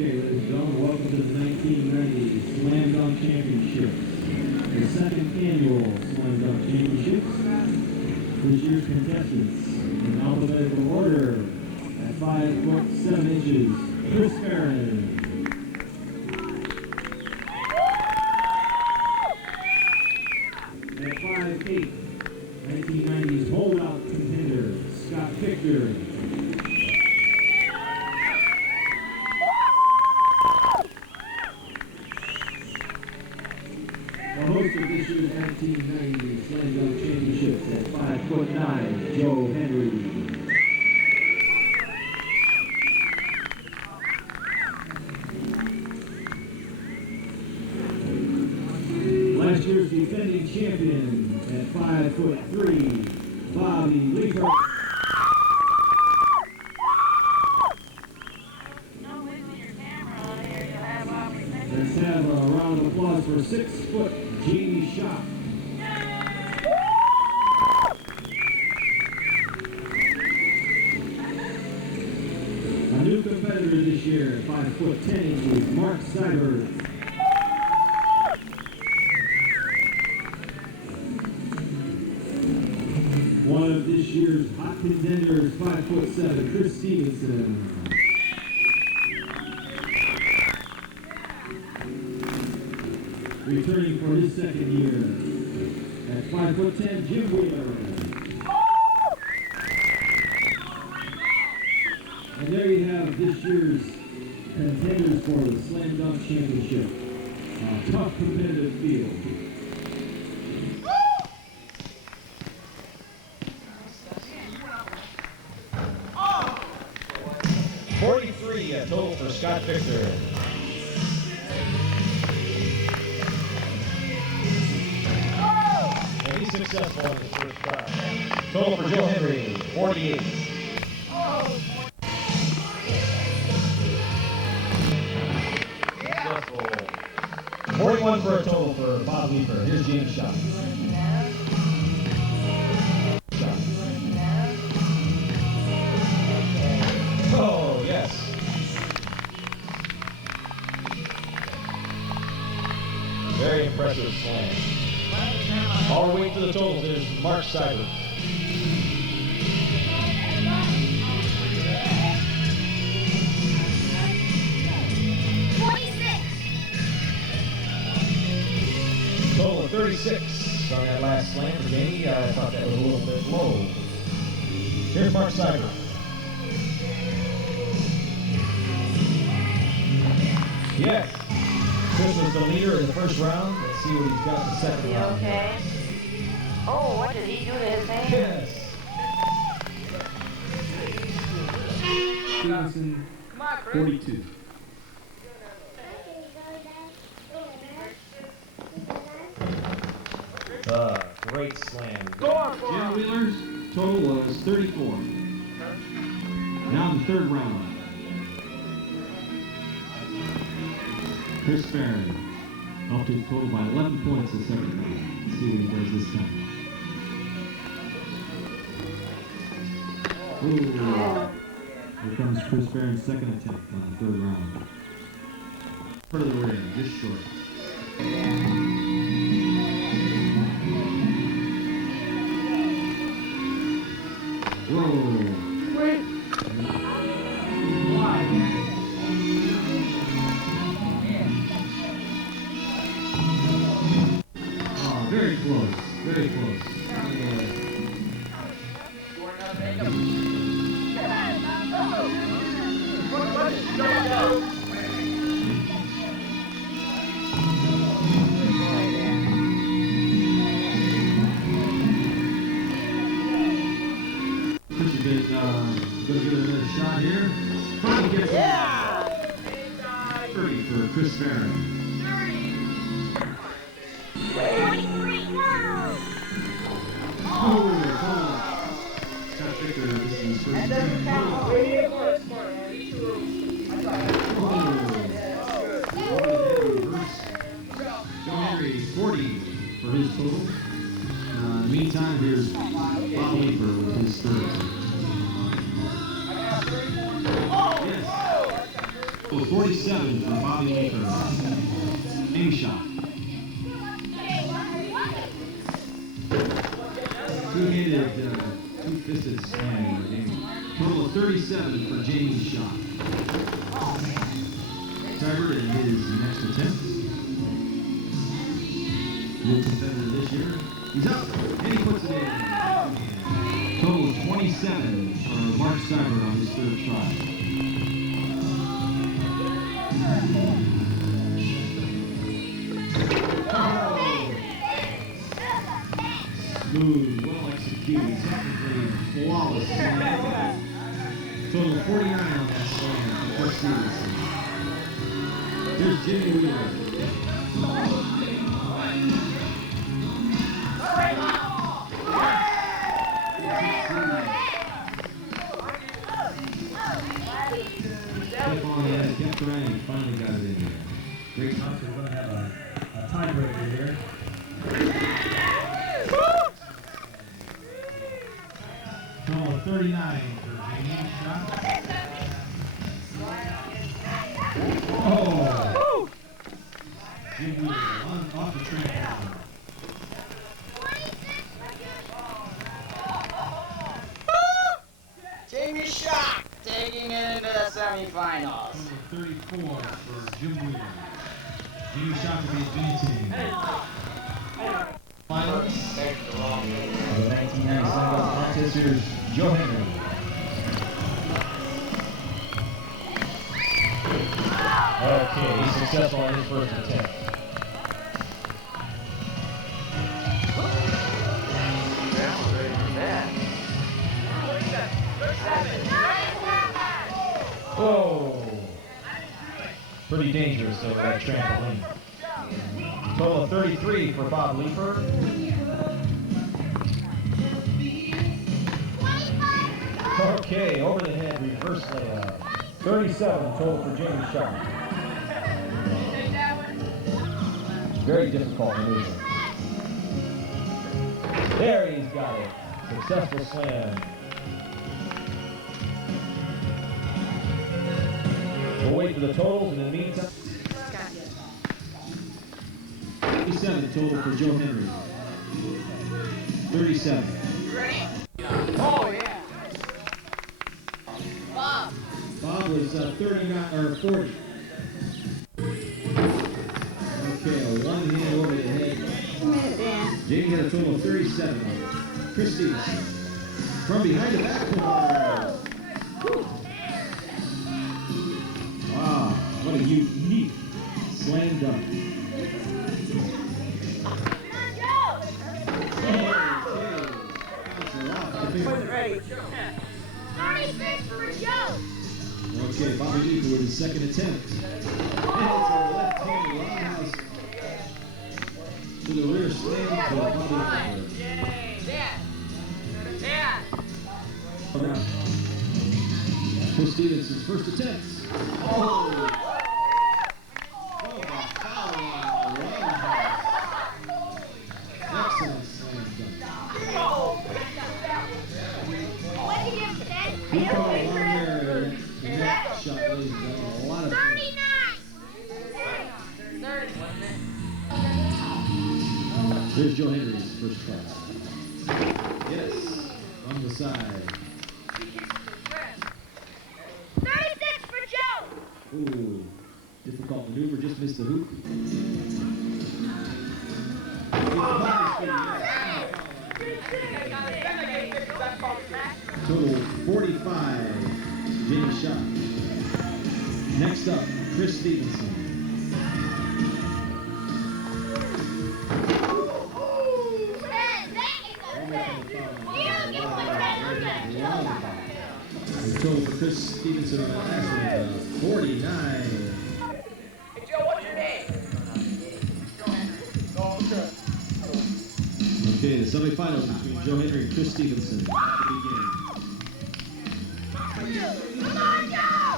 Okay, ladies and gentlemen, welcome to the 1990 Slam Dunk Championships, the second annual Slam Dunk Championships. This year's contestants, in alphabetical order, at 5 foot 7 inches, Chris Barron. At 5'8", 1990s holdout contender, Scott Victor. The host of this year's 1990 Slam Dunk Championships at 5'9", Joe Henry. Last year's defending champion at 5'3", Bobby Leeper. Let's have a round of applause for 6' Jamie Shop. A new competitor this year at 5'10", Mark Seibert. One of this year's hot contenders, 5'7", Chris Stevenson. Returning for his second year at 5'10", Jim Wheeler. And there you have this year's contenders for the Slam Dunk Championship. A tough competitive field. 43 total for Scott Victor. And he's successful in his first try. Total for Joe Henry, 48. Successful. 41 for a total for Bob Leeper. Here's James Shot. Oh, yes. Very impressive slam. All the way to the totals. There's Mark Seibert. Total of 36 on that last slam for Jamie. I thought that was a little bit low. Here's Mark Seibert. Yes. Chris was the leader in the first round. Let's see what he's got in the second round. Okay. Oh, what did he do to his hand? Yes. Stevenson, 42. Great slam. Jim Wheeler's total was 34. Now in the third round. Chris Barron up to a total by 11 points the second round. Let's see what he does this time. Ooh. Here comes Chris Barron's second attempt on the third round. Further in, just short. Whoa. Wait. Oh, very close. Very close. Going to give it another shot here. Yeah! 30 for Chris Barron. 43, no! Oh, Scott Victor, this is his first That doesn't count. Joe Henry, 40 for his total. In the meantime, here's Bob Leeper with his third. Yes. 47 for Bobby Laker. Aim shot. Two-handed, two-fisted slam. Total of 37 for Jamie's shot. Tiger in his next attempt. New competitor this year. He's up, and he puts it in. Total of 27 for Mark Cyber on his third try. Smooth, well executed, technically flawless slam. Total of 49 on that slam for Chris Stevenson. Here's Jimmy Wheeler. Kept running and finally got it in there. Great shot. We're going to have a tiebreaker here. Total of 39 for Jamie's shot. Oh! Jim Wheeler off the trampoline. Jamie's shot, taking it into the semifinals. 34 for Jim Wheeler. Jamie's shot to be advancing. Finals. The 1997 contest, here's Joe Henry. Okay, he's successful on his first attempt. Oh, pretty dangerous over that trampoline. Total of 33 for Bob Leeper. Okay, over the head, reverse layup. 37 total for Jamie's shot. Very difficult maneuver. There, he's got it. Successful slam. We'll wait for the totals in the meantime. 37 total for Joe Henry. 37. Ready? Oh, yeah. Bob. Bob was 39 or 40. Okay, a one hand over the head. Jamie had a total of 37. Chris Stevenson. From behind the backboard. Wow, what a unique slam dunk. Ready. 36 for Joe. Okay, Bobby Leeper with his second attempt. And it's a left-hand roundhouse to the rear slam for Bobby Leeper. Chris Stevenson's first attempt. Oh! Excellent slam dunk. He caught one there in that shot, ladies and gentlemen. A lot of 39. There's Joe Henry's first try. Yes, on the side. 36 for Joe. Ooh, difficult maneuver, just missed the hoop. Total 45, Jamie shot. Next up, Chris Stevenson. The total for Chris Stevenson on the last one, 49. Hey Joe, what's your name? Okay, the semifinals between Joe Henry and Chris Stevenson at the beginning. Come on, Joe!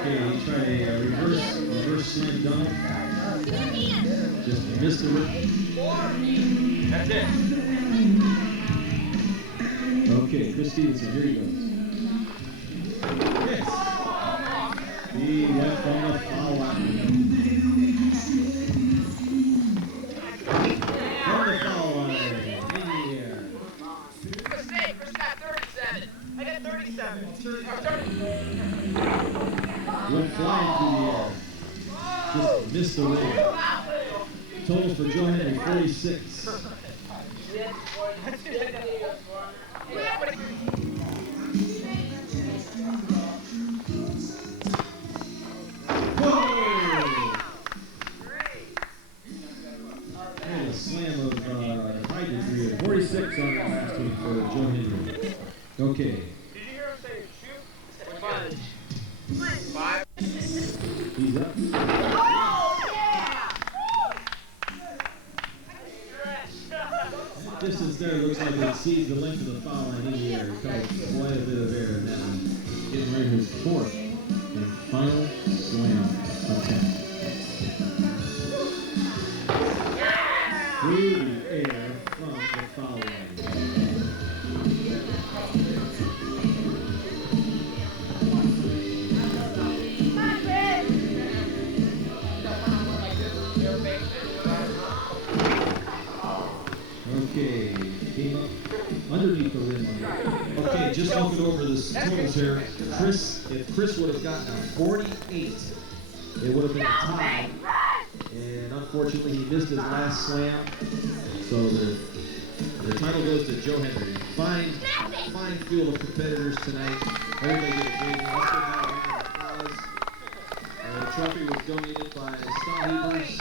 Okay, he tried a reverse slam dunk. Just missed the rip. That's it. Okay, Chris Stevenson, here he goes. Yes. He went from the foul line. From the foul line, in the air. Mistake, Chris got 37. I got 37. Went flying through the air. Just missed the rim. Total for Joe Henry, 46. And a slam of high degree of 46 on that last one for Joe Henry. Okay. Did you hear him say shoot? 5. He's up. That distance there looks like it exceeds the length of the foul line in the air. It covers quite a bit of air in that one. Getting ready for his fourth and final slam attempt. Through the air from the foul line. Okay, came up underneath the rim. Okay, just looking over the totals here. If Chris would have gotten a 48, it would have been a tie. And unfortunately, he missed his last slam. So the title goes to Joe Henry. Fine field of competitors tonight. Everybody did a great job. Let's give them a round of applause. The trophy was donated by Stahl Hebers.